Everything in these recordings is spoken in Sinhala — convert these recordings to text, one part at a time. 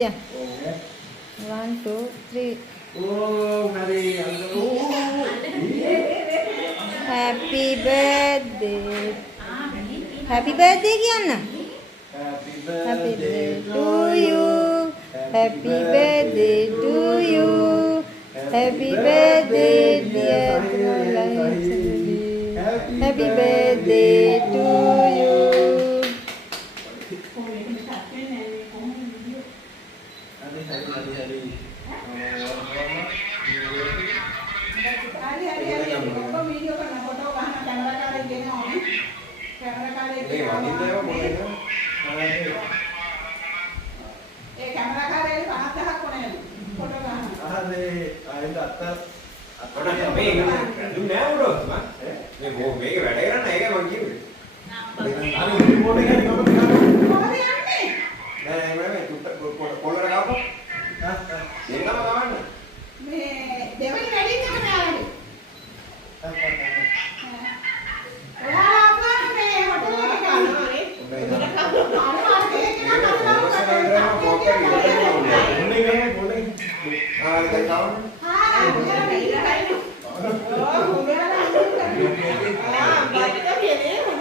Yeah. One, two, three. Oh, Hari. Happy birthday. Happy birthday Kiana. Happy Happy birthday birthday to you. Happy birthday to you. Happy birthday dear Tulasi. Happy birthday to you.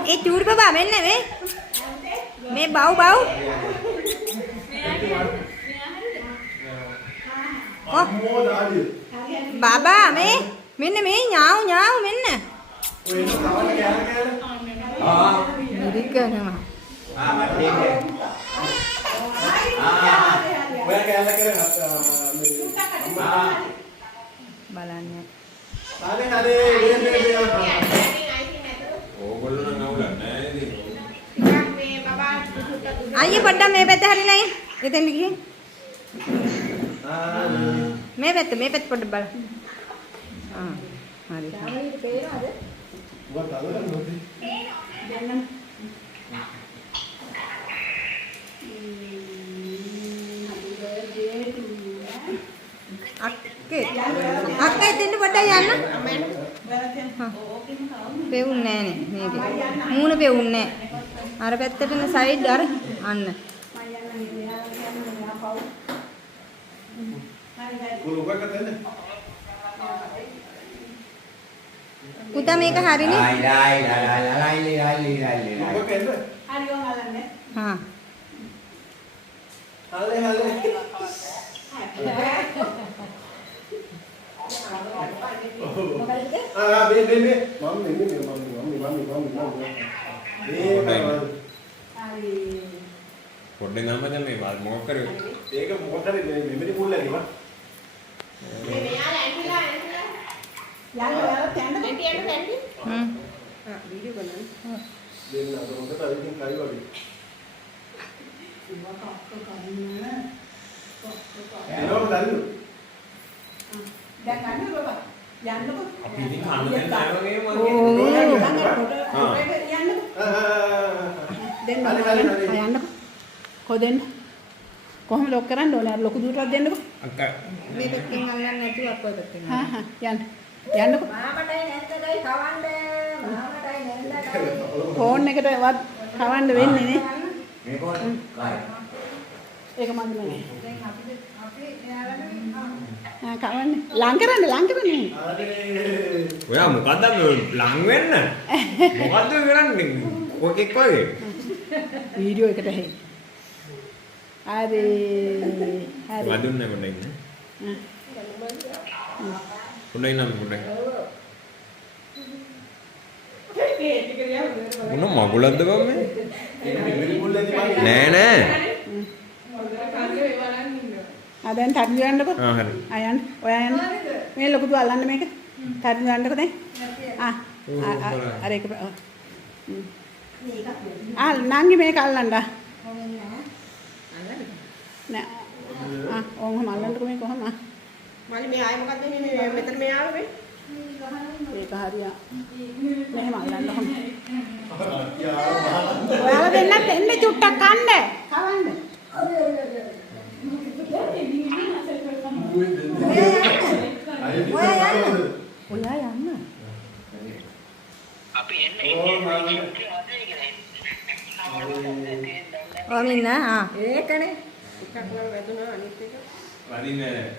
ए चूड़ पे बाबे ने मैं बाऊ बाऊ बाबा मैं मैंने मैं न्याऊ न्याऊ मैंने मेरी क्या है माँ बालान्या आइए पट्टा मैं बैठे हरी लाइन इतने लिखिए मैं बैठे पट्टा बड़ा हाँ हरी अक्के अक्के इतने पट्टा यार ना पे उन्ने ने मेरे मून पे उन्ने अरे बेहतर ने साइड डर अन्ने कुत्ता में का हारी नहीं हाँ පොඩ්ඩේ නම් මම මේ මොකක් කරේ ඒක මොකක් හරි මෙමරි මුල් ලැබීම මේ මෙයාලා ඇන්ටිලා යන්න වීඩියෝ කරනවා දෙන්න අද මොකද අයිතින් කයි වගේ එනවා දල්ලු දැන් ගන්න බබා යන්නකො අපි ඉතින් කන්න දෙන්න ආවගේ මම යන්නකො කොහෙන්ද කොහොම ලොක් කරන්න ඕනේ අර ලොකු දුරටත් දෙන්නකො අක්කා මේ පැත්තෙන් අල්ලන්න නැතුව අපේ පැත්තෙන් හා හා යන්නකො මාමටයි නැන්දටයි කවන්න මාමටයි නැන්දටයි ෆෝන් එකට වත් කවන්න වෙන්නේ නේ මේ කොහොමද කායි ඒක මම නෑ දැන් අපි එයාලට ආ කවන්නේ ලං කරන්න ඔයා මොකද්ද ලං වෙන්න මොකද්ද කරන්නේ කොකෙක් වගේ වීඩියෝ එකට හේ හරි හරි වදුන්නේ පොඩ්ඩක් ඉන්න පොඩ්ඩක් ඉන්න පොඩ්ඩක් මොන මගුලක්ද බම් මේ මෙමරි මුල් ලැබීම නෑ නෑ ආ දැන් තරි යන්නකො ආ හරි ආ යන්න ඔයා යන්න මේ ලොකු දුව අල්ලන්න මේක තරි යන්නකො දැන් අර එක නංගි මේක අල්ලන්න නෑ ඔහොම අල්ලන්නකො මේක ඔහොම මලි මේ ආයේ මොකද්ද මේ මෙතන මේ ආවේ ඒක හරියා මෙහෙම අල්ලන්න ඔහොම ඔයාලා දෙන්නත් එන්න චුට්ටක් කන්න කවන්න ඔයා යන්න අපි එන්නේ ඔමින්න ඒකනේ වදින්නේ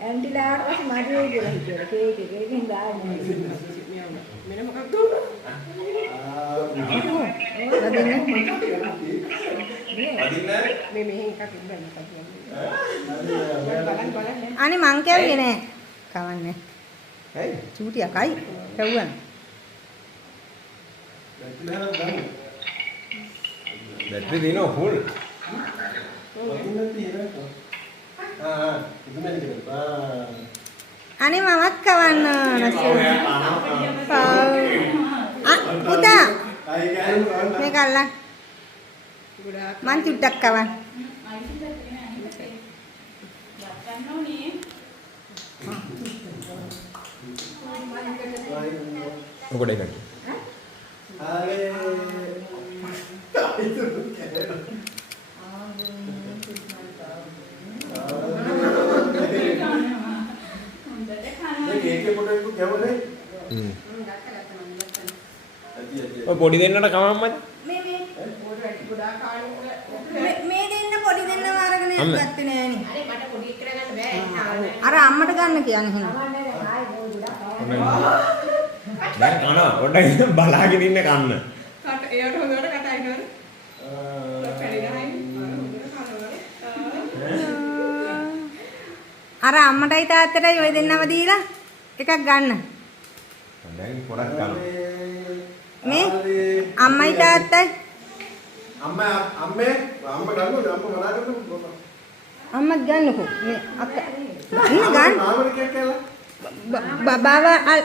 ඇන්ටිලාට පස්සේ මඩේ කියලා හිතුවා. කේකෙන් දාන්නේ. මෙන්න මොකක්ද? වදින්නේ. වදින්නේ මේ මෙහෙන් එකක් ඉබ්බන් එකක් බලන්න. අනේ මං කියුවේ නෑ. කවන්නේ. ඇයි චූටියකයි. කවුවන්. බැටරි දිනෝ ෆුල් අනේ මමත් කවන්න පුතා මේක අල්ලන්න මං චුට්ටක් කවන්න මොකද ඒක පොඩි දෙන්නට කමක් මචං මේ දෙන්න පොඩි දෙන්නව අරගෙන ගත්තේ නෑනේ අර අම්මට ගන්න කියන්නේ එහෙනම් දැන් කනවා පොඩ්ඩක් බලාගෙන ඉන්න කන්න කට ඒකට හොඳට කටයි කර. අර අම්මටයි තාත්තටයි ඔය දෙන්නව දීලා එකක් ගන්න දැන් පොඩක් කනවා මේ අම්මයි තාත්තයි අම්මේ ගන්නකො අම්ම බලාගන්නකො අම්මත් ගන්නකෝ මේ අක්කා ඉන්න ගන්න මාමර කයක් කියලා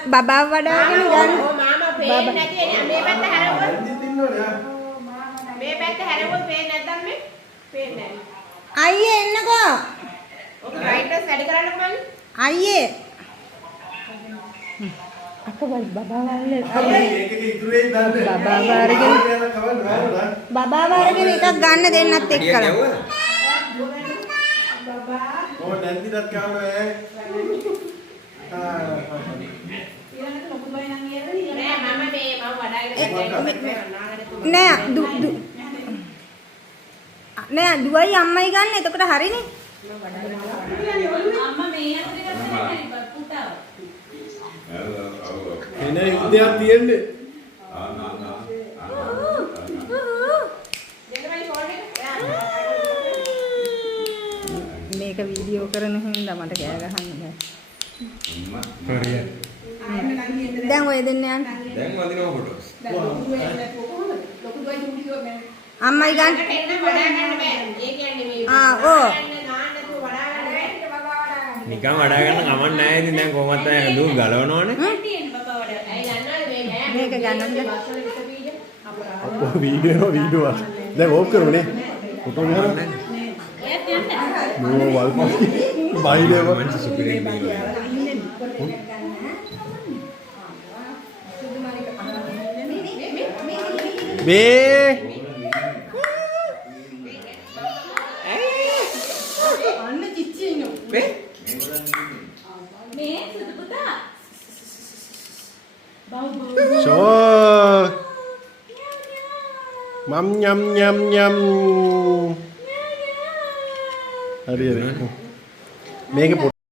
බබාව වඩාගෙන ගන්න මාමා පේන්නේ නැති මේ පැත්ත හැරෙවොත් ඇන්දි තින්නෝනේ මේ පැත්ත හැරෙවොත් පේන්නේ නැත්නම් මේ පේන්නේ නැහැ. අයියේ එන්නකෝ ඔක බ්‍රයිට්නස් වැඩි කරන්න මම. අයියේ අකවල් බබාව මේකේ ඉතුරු වෙයි දන්නේ බබාව අරගෙන බබාව අරගෙන එකක් ගන්න දෙන්නත් එක්කලා ඕ නැන්දිදත් කාමේ නෑ මම මේ වඩාගෙන නෑ නෑ දුවයි අම්මයි ගන්න එතකොට හරිනේ අම්මා මේ අතට ගන්න පුතා. එන ඉන්දියාවක් තියෙන්නේ මේක වීඩියෝ කරන හින්දා මට කෑ ගහන්න බෑ දැන් ඔය දෙන්න යන්න දැන් වදිනවා ෆොටෝස් අම්මයි ගන්න එන්න වඩා ගන්න බෑ. ඒ කියන්නේ මේ ඕ නිකන් වඩා ගන්න කමක් නැහැ ඉතින් දැන් කොහොමද දුක් ගලවනවනේ මේක ගන්නද අපෝ වීඩියෝ දැන් ඕෆ් කරමුනේ ෆොටෝ ගන්න නෝ වල්පස් බයිලේව මන්ට සුපිරේ මේ අන්න චිච්චි ඉන්නු. මේ මේ සුදු පුතා. ෂෝ මම් යම් යම් යම් හරි හරි මේකේ